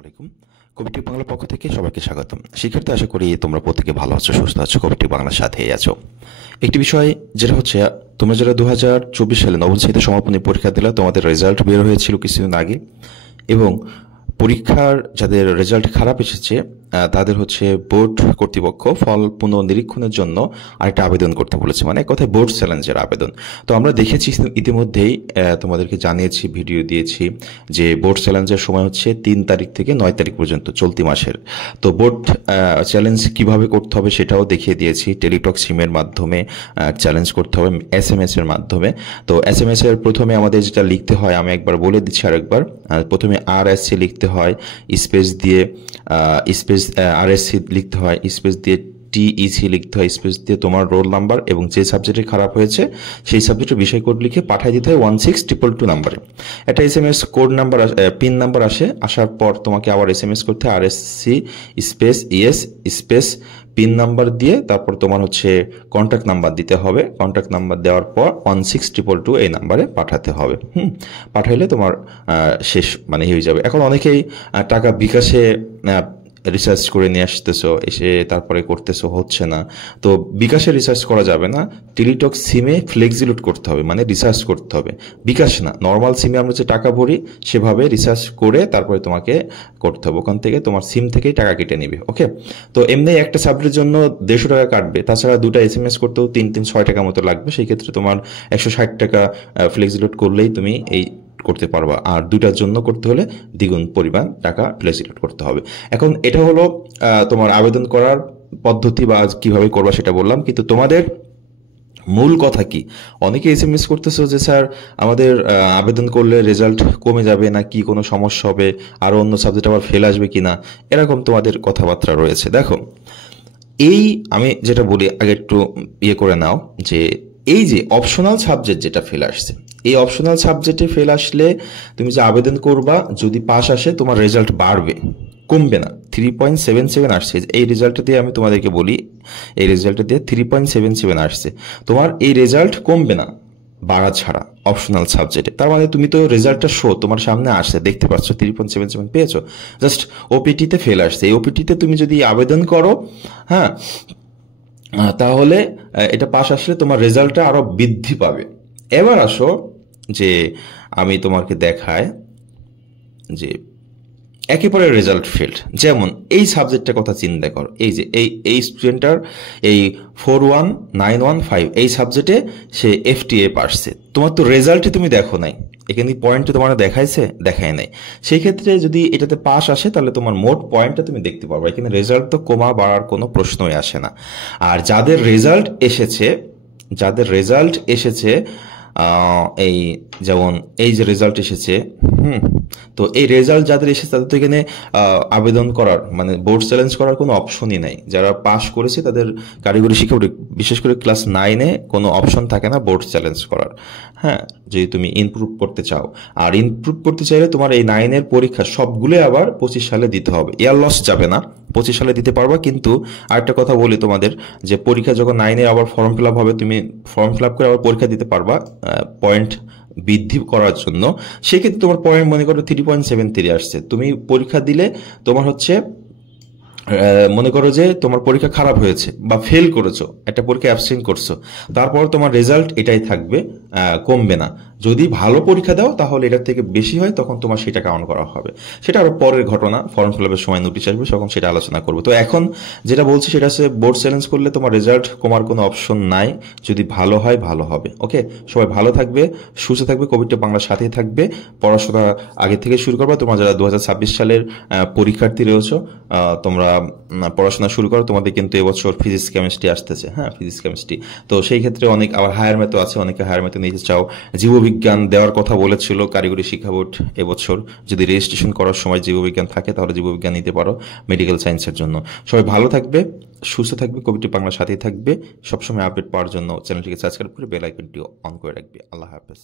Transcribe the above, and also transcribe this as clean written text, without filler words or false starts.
আলাইকুম। কবিটি বাংলার পক্ষ থেকে সবাইকে স্বাগতম। শিক্ষার্থী, আশা করি তোমরা প্রত্যেকে ভালো আছো, সুস্থ আছো, কবিটি বাংলার সাথেই আছো। একটি বিষয় যেটা হচ্ছে, তোমরা যারা 2024 সালে নবম শ্রেণীতে সমাপনী পরীক্ষা দিলে, তোমাদের রেজাল্ট বের হয়েছিল কিছুদিন আগে, এবং পরীক্ষার যাদের রেজাল্ট খারাপ এসেছে তাদের হচ্ছে বোর্ড কর্তৃপক্ষ ফল পুনঃনিরীক্ষণের জন্য আরেকটা আবেদন করতে বলেছে, মানে কথায় বোর্ড চ্যালেঞ্জের আবেদন। তো আমরা দেখেছি ইতিমধ্যেই, তোমাদেরকে জানিয়েছি, ভিডিও দিয়েছি যে বোর্ড চ্যালেঞ্জের সময় হচ্ছে 3 তারিখ থেকে 9 তারিখ পর্যন্ত চলতি মাসের। তো বোর্ড চ্যালেঞ্জ কিভাবে করতে হবে সেটাও দেখিয়ে দিয়েছি। টেলিটক সিমের মাধ্যমে চ্যালেঞ্জ করতে হবে, SMS এর মাধ্যমে। তো SMS এর প্রথমে আমাদের যেটা লিখতে হয়, আমি একবার বলে দিচ্ছি আরেকবার। প্রথমে RSC লিখতে হয়, স্পেস দিয়ে RSC লিখতে হয়, স্পেস দিয়ে TEC লিখতে হয়, স্পেস দিয়ে তোমার রোল নাম্বার এবং যে সাবজেক্টে খারাপ হয়েছে সেই সাবজেক্টের বিষয় কোড লিখে পাঠিয়ে দিতে হয় 16222 নাম্বারে। একটা SMS code number, pin number আসার পর তোমাকে আবার SMS করতে হয় RSC space ES space pin number দিয়ে, তারপর তোমার হচ্ছে কন্ট্যাক্ট নাম্বার দিতে হবে। কন্ট্যাক্ট নাম্বার দেওয়ার পর 16222 এই নাম্বারে পাঠাতে হবে। পাঠাইলে তোমার শেষ মানে হয়ে যাবে। এখন অনেকেই টাকা বিকাশে রিসার্চ করে নিয়ে আসতেছো, এসে তারপরে করতেছো, হচ্ছে না। তো বিকাশে রিসার্চ করা যাবে না, টেলিটক সিমে ফ্লেক্সিলোড করতে হবে, মানে রিসার্চ করতে হবে। বিকাশ না, নর্মাল সিমে আমরা যে টাকা ভরি সেভাবে রিসার্চ করে তারপরে তোমাকে করতে হবে। ওখান থেকে তোমার সিম থেকেই টাকা কেটে নিবে। ওকে, তো এমনি একটা সাবজেক্টের জন্য 150 টাকা কাটবে, তাছাড়া 2টা SMS করতেও 3-6 টাকা মতো লাগবে। সেই ক্ষেত্রে তোমার 160 টাকা ফ্লেক্সিলোড করলেই তুমি এই করতে পারবা। আর 2টার জন্য করতে হলে দ্বিগুণ পরিমাণ টাকা ফ্লেক্সিলোড করতে হবে। এখন এটা হলো তোমার আবেদন করার পদ্ধতি বা কিভাবে করবা সেটা বললাম, কিন্তু তোমাদের মূল কথা কি? অনেকে SMS করতেছো যে স্যার আমাদের আবেদন করলে রেজাল্ট কমে যাবে না কি, কোনো সমস্যা হবে, আরও অন্য সাবজেক্ট আবার ফেল আসবে কিনা, এরকম তোমাদের কথাবার্তা রয়েছে। দেখো, এই আমি যেটা বলি আগে একটু করে নাও, যে এই যে অপশনাল সাবজেক্ট যেটা ফেল আসছে, এই অপশনাল সাবজেক্টে ফেল আসলে তুমি যে আবেদন করবা, যদি পাস আসে তোমার রেজাল্ট বাড়বে, কমবে না। 3.77 আসছে এই রেজাল্টটা দিয়ে, আমি তোমাদেরকে বলি, এই রেজাল্টটা দিয়ে 3.77 আসছে। তোমার এই রেজাল্ট কমবে না বাড়া ছাড়া অপশনাল সাবজেক্টে। তার মানে তুমি তো রেজাল্টটা তোমার সামনে আসছে, দেখতে পাচ্ছ 3.77 পেয়েছো, জাস্ট OPT-তে ফেল আসছে। এই OPT-তে তুমি যদি আবেদন করো, হ্যাঁ, তাহলে এটা পাস আসলে তোমার রেজাল্টটা আরো বৃদ্ধি পাবে। এবার আসো যে আমি তোমাকে দেখায় যে একেবারে রেজাল্ট ফেল্ড, যেমন এই সাবজেক্টের কথা চিন্তা কর। এই যে এই স্টুডেন্টটার এই 41915 এই সাবজেক্টে সে FTA পারছে। তোমার তো রেজাল্টই তুমি দেখো নাই, এখানে পয়েন্টটা তোমার দেখায় নাই। সেই ক্ষেত্রে যদি এটাতে পাস আসে তাহলে তোমার মোট পয়েন্টটা তুমি দেখতে পারবে। এখানে রেজাল্ট তো কমা বাড়ার কোনো প্রশ্নই আসে না। আর যাদের রেজাল্ট এসেছে এই যেমন এই যে রেজাল্ট এসেছে, তো এই রেজাল্ট যাদের এসেছে তাদের তো এখানে আবেদন করার মানে বোর্ড চ্যালেঞ্জ করার কোনো অপশনই নাই। যারা পাস করেছে তাদের কারিগরি শিক্ষা, বিশেষ করে ক্লাস 9-এ কোনো অপশন থাকে না বোর্ড চ্যালেঞ্জ করার। হ্যাঁ, যদি তুমি ইমপ্রুভ করতে চাও, আর ইমপ্রুভ করতে চাইলে তোমার এই 9-এর পরীক্ষা সবগুলো আবার 25 সালে দিতে হবে। ইয়ার লস যাবে না, 25 সালে দিতে পারবা। কিন্তু আরেকটা কথা বলি তোমাদের, যে পরীক্ষা যখন 9-এ আবার ফর্ম ফিল আপ হবে, তুমি ফর্ম ফিল আপ করে আবার পরীক্ষা দিতে পারবা পয়েন্ট বৃদ্ধি করার জন্য। সেক্ষেত্রে তোমার পয়েন্ট মনে করো 3.73 আসছে, তুমি পরীক্ষা দিলে তোমার হচ্ছে মনে করো যে তোমার পরীক্ষা খারাপ হয়েছে বা ফেল করেছো, একটা পরীক্ষা অ্যাবসেন্ট করছো, তারপর তোমার রেজাল্ট এটাই থাকবে, কমবে না। যদি ভালো পরীক্ষা দাও তাহলে এটার থেকে বেশি হয়, তখন তোমার সেটা কাউন্ট করা হবে। সেটা আরো পরের ঘটনা, ফর্ম ফিল আপের সময় নোটিশ আসবে, তখন সেটা আলোচনা করবো। তো এখন যেটা বলছি সেটা হচ্ছে বোর্ড চ্যালেঞ্জ করলে তোমার রেজাল্ট কমার কোনো অপশন নাই, যদি ভালো হয় ভালো হবে। ওকে, সবাই ভালো থাকবে, সুস্থ থাকবে, কবিটি বাংলার সাথেই থাকবে। পড়াশোনা আগে থেকে শুরু করবা। তোমরা যারা 2026 সালের পরীক্ষার্থী রয়েছো, তোমরা পড়াশোনা শুরু করো। তোমাদের কিন্তু এবছর ফিজিক্স কেমিস্ট্রি আসতেছে, হ্যাঁ, ফিজিক্স কেমিস্ট্রি। তো সেই ক্ষেত্রে অনেক আবার হায়ার ম্যাথও আছে, অনেকে হায়ার ম্যাথে নিতে চাও। জীববিজ্ঞান দেওয়ার কথা বলেছিল কারিগরি শিক্ষা বোর্ড এবছর, যদি রেজিস্ট্রেশন করার সময় জীববিজ্ঞান থাকে তাহলে জীববিজ্ঞান নিতে পারো মেডিকেল সায়েন্সের জন্য। সবাই ভালো থাকবে, সুস্থ থাকবে, কবিটি বাংলার সাথেই থাকবে। সবসময় আপডেট পাওয়ার জন্য চ্যানেলটিকে সাবস্ক্রাইব করে বেল আইকনটিও অন করে রাখবে। আল্লাহ হাফেজ।